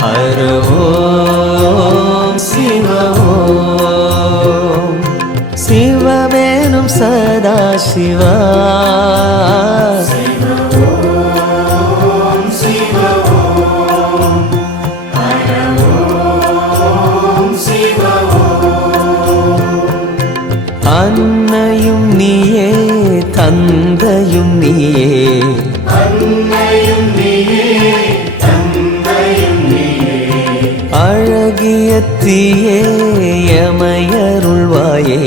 ஹர ஓம் சிவ ஓம் சிவமேனும் சதா சிவா அன்னையும் நீயே தந்தையும் நீயே அழகிய தீயே எமையருள்வாயே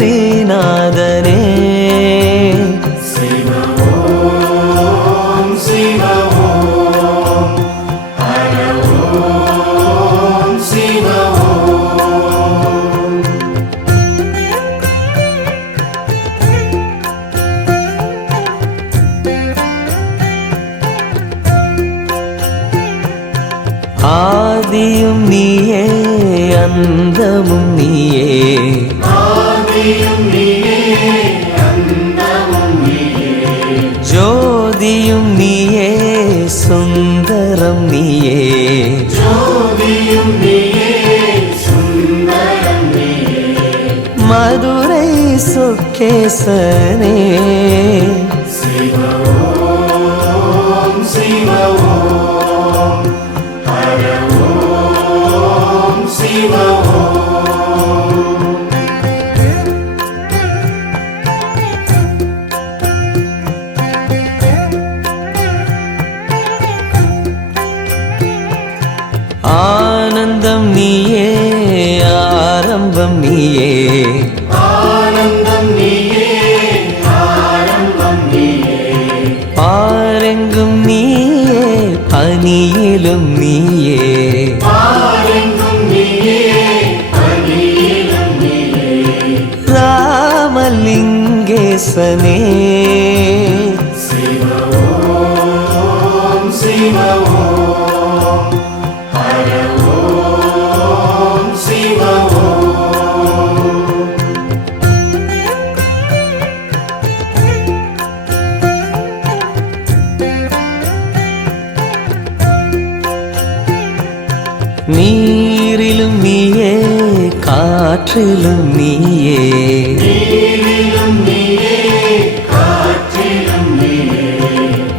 அருணகிரிநாதனே ஆதியும் நீயே அந்தமும் நீயே ஜோதியும் நீயே சுந்தரம் நீயே மதுரை சொக்கேசனே ஆனந்தம் நீயே ஆரம்பம் நீயே பாரெங்கும் நீயே பனியிலும் நீயே ராமலிங்கேசனே நீரிலும் நீயே காற்றிலும் நீயே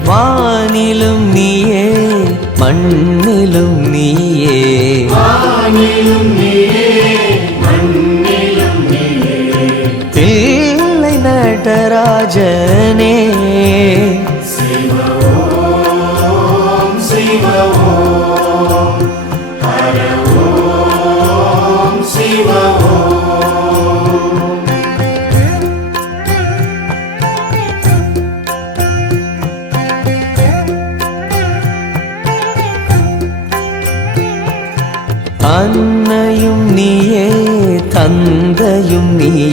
வானிலும் நீயே மண்ணிலும் நீயே தில்லை நடராஜனே அன்னையும் நீயே தந்தையும் நீயே